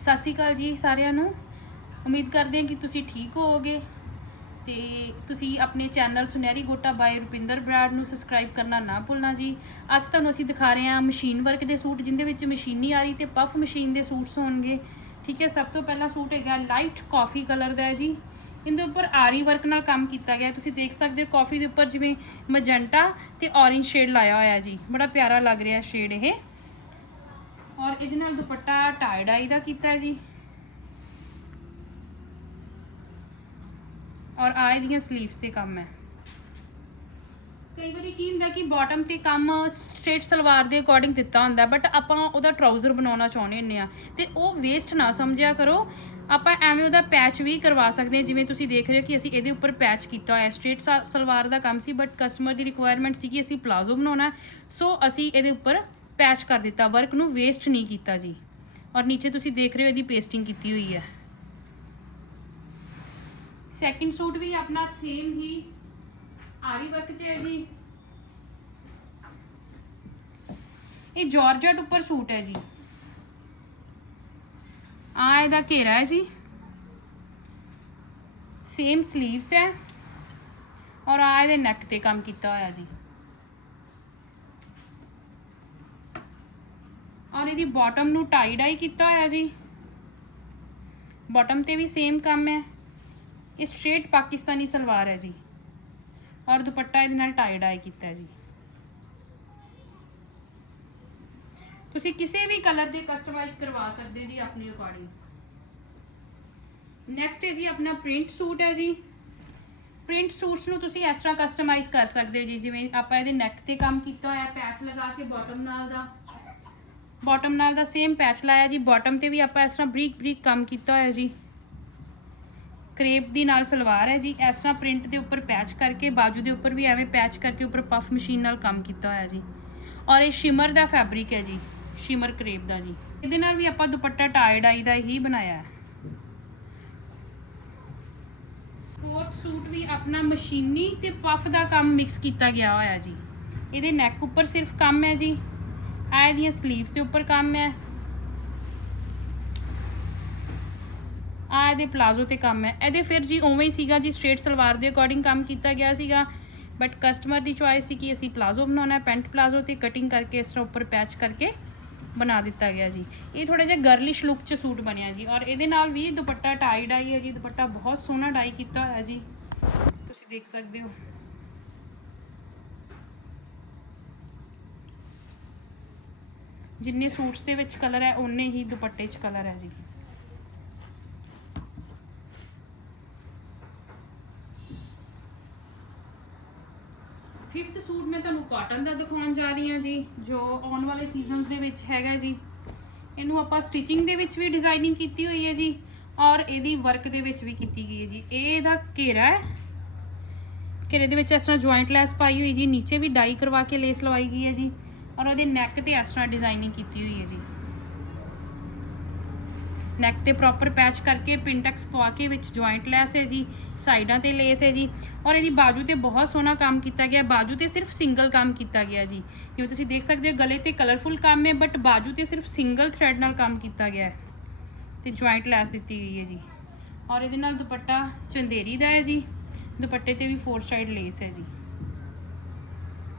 ਸਤਿ ਸ਼੍ਰੀ ਅਕਾਲ ਜੀ ਸਾਰਿਆਂ ਨੂੰ। ਉਮੀਦ ਕਰਦੇ ਹਾਂ ਕਿ ਤੁਸੀਂ ਠੀਕ ਹੋਵੋਗੇ ਤੇ ਤੁਸੀਂ ਆਪਣੇ ਚੈਨਲ ਸੁਨਹਿਰੀ ਗੋਟਾ ਬਾਈ ਰੁਪਿੰਦਰ ਬਰਾੜ ਨੂੰ ਸਬਸਕ੍ਰਾਈਬ ਕਰਨਾ ਨਾ ਭੁੱਲਣਾ ਜੀ। ਅੱਜ ਤੁਹਾਨੂੰ ਅਸੀਂ ਦਿਖਾ ਰਹੇ ਹਾਂ ਮਸ਼ੀਨ ਵਰਕ ਦੇ ਸੂਟ, ਜਿੰਦੇ ਵਿੱਚ ਮਸ਼ੀਨੀ ਆਰੀ ਤੇ ਪਫ ਮਸ਼ੀਨ ਦੇ ਸੂਟਸ ਹੋਣਗੇ। ਠੀਕ ਹੈ, ਸਭ ਤੋਂ ਪਹਿਲਾ ਸੂਟ ਹੈਗਾ ਲਾਈਟ ਕਾਫੀ ਕਲਰ ਦਾ ਹੈ ਜੀ। ਇਹਦੇ ਉੱਪਰ ਆਰੀ ਵਰਕ ਨਾਲ ਕੰਮ ਕੀਤਾ ਗਿਆ। ਤੁਸੀਂ ਦੇਖ ਸਕਦੇ ਹੋ ਕਾਫੀ ਦੇ ਉੱਪਰ ਜਿਵੇਂ ਮਜੈਂਟਾ ਤੇ ਔਰੇਂਜ ਸ਼ੇਡ ਲਾਇਆ ਹੋਇਆ ਜੀ। ਬੜਾ ਪਿਆਰਾ ਲੱਗ ਰਿਹਾ ਸ਼ੇਡ ਇਹ। ਔਰ ਇਹਦੇ ਨਾਲ ਦੁਪੱਟਾ ਟਾਈ ਡਾਈ ਦਾ ਕੀਤਾ ਹੈ ਜੀ। ਔਰ ਆ ਇਹਦੀਆਂ ਸਲੀਵਸ ਤੇ ਕੰਮ ਹੈ। ਕਈ ਵਾਰੀ ਕੀ ਹੁੰਦਾ ਕਿ ਬਾਟਮ ਤੇ ਕੰਮ ਸਟ੍ਰੇਟ ਸਲਵਾਰ ਦੇ ਅਕੋਰਡਿੰਗ ਦਿੱਤਾ ਹੁੰਦਾ ਬਟ ਆਪਾਂ ਉਹਦਾ ਟਰਾਊਜ਼ਰ ਬਣਾਉਣਾ ਚਾਹੁੰਦੇ ਹੁੰਦੇ ਆ ਤੇ ਉਹ ਵੇਸਟ ਨਾ ਸਮਝਿਆ ਕਰੋ। ਆਪਾਂ ਐਵੇਂ ਉਹਦਾ ਪੈਚ ਵੀ ਕਰਵਾ ਸਕਦੇ ਜਿਵੇਂ ਤੁਸੀਂ ਦੇਖ ਰਹੇ ਹੋ ਕਿ ਅਸੀਂ ਇਹਦੇ ਉੱਪਰ ਪੈਚ ਕੀਤਾ ਹੋਇਆ ਸਟ੍ਰੇਟ ਸਲਵਾਰ ਦਾ ਕੰਮ ਸੀ ਬਟ ਕਸਟਮਰ ਦੀ ਰਿਕੁਆਇਰਮੈਂਟ ਸੀ ਕਿ ਅਸੀਂ ਪਲਾਜ਼ੋ ਬਣਾਉਣਾ ਸੋ ਅਸੀਂ ਇਹਦੇ ਉੱਪਰ ਪੈਚ ਕਰ ਦਿੱਤਾ ਵਰਕ ਨੂੰ ਵੇਸਟ ਨਹੀਂ ਕੀਤਾ ਜੀ। ਔਰ ਨੀਚੇ ਤੁਸੀਂ ਦੇਖ ਰਹੇ ਹੋ ਇਹਦੀ ਪੇਸਟਿੰਗ ਕੀਤੀ ਹੋਈ ਹੈ। ਸੈਕਿੰਡ ਸੂਟ ਵੀ ਆਪਣਾ ਸੇਮ ਹੀ ਆਰੀ ਵਰਕ ਚ ਹੈ ਜੀ। ਇਹ ਜਾਰਜਟ ਉੱਪਰ ਸੂਟ ਹੈ ਜੀ। ਆ ਇਹਦਾ ਘੇਰਾ ਹੈ ਜੀ। ਸੇਮ 슬ੀਵਸ ਹੈ। ਔਰ ਆ ਇਹਦੇ ਨੈਕ ਤੇ ਕੰਮ ਕੀਤਾ ਹੋਇਆ ਜੀ। ਔਰ ਇਹਦੀ ਬਾਟਮ ਨੂੰ ਟਾਈ ਡਾਈ ਕੀਤਾ ਹੋਇਆ ਜੀ। ਬਾਟਮ ਤੇ ਵੀ ਸੇਮ ਕੰਮ ਹੈ। ਇਹ ਸਟ੍ਰੇਟ ਪਾਕਿਸਤਾਨੀ ਸਲਵਾਰ ਹੈ ਜੀ। ਔਰ ਦੁਪੱਟਾ ਇਹਦੇ ਨਾਲ ਟਾਈ ਡਾਈ ਕੀਤਾ ਜੀ। ਤੁਸੀਂ ਕਿਸੇ ਵੀ ਕਲਰ ਦੇ ਕਸਟਮਾਈਜ਼ ਕਰਵਾ ਸਕਦੇ ਜੀ ਆਪਣੇ ਅਕੋਰਡਿੰਗ ਨੈਕਸਟ ਹੈ ਜੀ ਆਪਣਾ ਪ੍ਰਿੰਟ ਸੂਟ ਹੈ ਜੀ। ਪ੍ਰਿੰਟ ਸੂਟਸ ਨੂੰ ਤੁਸੀਂ ਇਸ ਤਰ੍ਹਾਂ ਕਸਟਮਾਈਜ਼ ਕਰ ਸਕਦੇ ਹੋ ਜੀ। ਜਿਵੇਂ ਆਪਾਂ ਇਹਦੇ ਨੈਕ ਤੇ ਕੰਮ ਕੀਤਾ ਹੋਇਆ ਪੈਚ ਲਗਾ ਕੇ ਬਾਟਮ ਨਾਲ ਦਾ। ਬਾਟਮ ਨਾਲ ਦਾ ਸੇਮ ਪੈਚ ਲਾਇਆ ਜੀ। ਬਾਟਮ ਤੇ ਵੀ ਆਪਾਂ ਇਸ ਤਰ੍ਹਾਂ ਬਰੀਕ ਬਰੀਕ ਕੰਮ ਕੀਤਾ ਹੋਇਆ ਜੀ। ਕਰੇਪ ਦੀ ਨਾਲ ਸਲਵਾਰ ਹੈ ਜੀ। ਇਸ ਤਰ੍ਹਾਂ ਪ੍ਰਿੰਟ ਦੇ ਉੱਪਰ ਪੈਚ ਕਰਕੇ, ਬਾਜੂ ਦੇ ਉੱਪਰ ਵੀ ਐਵੇਂ ਪੈਚ ਕਰਕੇ, ਉੱਪਰ ਪਫ ਮਸ਼ੀਨ ਨਾਲ ਕੰਮ ਕੀਤਾ ਹੋਇਆ ਜੀ। ਔਰ ਇਹ ਸ਼ਿਮਰ ਦਾ ਫੈਬਰਿਕ ਹੈ ਜੀ। ਸ਼ਿਮਰ ਕਰੇਪ ਦਾ ਜੀ। ਇਹਦੇ ਨਾਲ ਵੀ ਆਪਾਂ ਦੁਪੱਟਾ ਟਾਈ ਡਾਈ ਦਾ ਹੀ ਬਣਾਇਆ ਹੈ। ਫੋਰਥ ਸੂਟ ਵੀ ਆਪਣਾ ਮਸ਼ੀਨੀ ਤੇ ਪਫ ਦਾ ਕੰਮ ਮਿਕਸ ਕੀਤਾ ਗਿਆ ਹੋਇਆ ਜੀ। ਇਹਦੇ ਨੈਕ ਉੱਪਰ ਸਿਰਫ ਕੰਮ ਹੈ ਜੀ। ਆ ਇਹਦੀਆਂ 슬ੀਵਸ ਦੇ ਉੱਪਰ ਕੰਮ ਹੈ। ਆ ਇਹਦੇ ਪਲਾਜ਼ੋ ਤੇ ਕੰਮ ਹੈ। ਇਹਦੇ ਫਿਰ ਜੀ ਉਵੇਂ ਹੀ ਸੀਗਾ ਜੀ ਸਟ੍ਰੇਟ ਸਲਵਾਰ ਦੇ ਅਕੋਰਡਿੰਗ ਕੰਮ ਕੀਤਾ ਗਿਆ ਸੀਗਾ। ਬਟ ਕਸਟਮਰ ਦੀ ਚੁਆਇਸ ਸੀ ਕਿ ਅਸੀਂ ਪਲਾਜ਼ੋ ਬਣਾਉਣਾ ਹੈ ਪੈਂਟ ਪਲਾਜ਼ੋ ਤੇ ਕਟਿੰਗ ਕਰਕੇ ਇਸ ਤਰ੍ਹਾਂ ਉੱਪਰ ਪੈਚ ਕਰਕੇ ਬਣਾ ਦਿੱਤਾ ਗਿਆ ਜੀ। ਇਹ ਥੋੜਾ ਜਿਹਾ ਗਰਲਿਸ਼ ਲੁੱਕ ਚ ਸੂਟ ਬਣਿਆ ਜੀ ਔਰ ਇਹਦੇ ਨਾਲ ਵੀ ਦੁਪੱਟਾ ਟਾਈ ਡਾਈ ਹੈ ਜੀ, ਦੁਪੱਟਾ ਬਹੁਤ ਸੋਹਣਾ ਡਾਈ ਕੀਤਾ ਹੋਇਆ ਜੀ। ਤੁਸੀਂ ਦੇਖ ਸਕਦੇ ਹੋ। ਜਿੰਨੇ ਸੂਟਸ ਦੇ ਵਿੱਚ ਕਲਰ ਹੈ, ਓਨੇ ਹੀ ਦੁਪੱਟੇ 'ਚ ਕਲਰ ਹੈ ਜੀ। ਫਿਫਥ ਸੂਟ ਮੈਂ ਤੁਹਾਨੂੰ ਕਾਟਨ ਦਾ ਦਿਖਾਉਣ ਜਾ ਰਹੀ ਹਾਂ ਜੀ, ਜੋ ਆਉਣ ਵਾਲੇ ਸੀਜ਼ਨਸ ਦੇ ਵਿੱਚ ਹੈਗਾ ਜੀ। ਇਹਨੂੰ ਆਪਾਂ ਸਟਿਚਿੰਗ ਦੇ ਵਿੱਚ ਵੀ ਡਿਜ਼ਾਈਨਿੰਗ ਕੀਤੀ ਹੋਈ ਹੈ ਜੀ, ਔਰ ਇਹਦੀ ਵਰਕ ਦੇ ਵਿੱਚ ਵੀ ਕੀਤੀ ਗਈ ਹੈ ਜੀ। ਇਹ ਇਹਦਾ ਘੇਰਾ ਹੈ। ਘੇਰੇ ਦੇ ਵਿੱਚ ਇਸ ਤਰ੍ਹਾਂ ਜੁਆਇੰਟ ਲੈਸ ਪਾਈ ਹੋਈ ਜੀ, ਨੀਚੇ ਵੀ ਡਾਈ ਕਰਵਾ ਕੇ ਲੇਸ ਲਵਾਈ ਗਈ ਹੈ ਜੀ। ਔਰ ਉਹਦੇ ਨੈਕ ਤੇ ਇਸ ਤਰ੍ਹਾਂ ਡਿਜ਼ਾਈਨਿੰਗ ਕੀਤੀ ਹੋਈ ਹੈ ਜੀ। ਨੈਕ ਤੇ ਪ੍ਰੋਪਰ ਪੈਚ ਕਰਕੇ ਪਿੰਟੈਕਸ ਪਵਾ ਕੇ ਵਿੱਚ ਜੁਆਇੰਟ ਲੈਸ ਹੈ ਜੀ, ਸਾਈਡਾਂ ਤੇ ਲੇਸ ਹੈ ਜੀ। ਔਰ ਇਹਦੀ ਬਾਜੂ ਤੇ ਬਹੁਤ ਸੋਹਣਾ ਕੰਮ ਕੀਤਾ ਗਿਆ। ਬਾਜੂ ਤੇ ਸਿਰਫ ਸਿੰਗਲ ਕੰਮ ਕੀਤਾ ਗਿਆ ਜੀ। ਜਿਵੇਂ ਤੁਸੀਂ ਦੇਖ ਸਕਦੇ ਹੋ, ਗਲੇ ਤੇ ਕਲਰਫੁਲ ਕੰਮ ਹੈ ਬਟ ਬਾਜੂ ਤੇ ਸਿਰਫ ਸਿੰਗਲ ਥ੍ਰੈਡ ਨਾਲ ਕੰਮ ਕੀਤਾ ਗਿਆ ਹੈ। ਤੇ ਜੁਆਇੰਟ ਲੈਸ ਦਿੱਤੀ ਗਈ ਹੈ ਜੀ। ਔਰ ਇਹਦੇ ਨਾਲ ਦੁਪੱਟਾ ਚੰਦੇਰੀ ਦਾ ਹੈ ਜੀ। ਦੁਪੱਟੇ ਤੇ ਵੀ ਫੋਰ ਸਾਈਡ ਲੇਸ ਹੈ ਜੀ।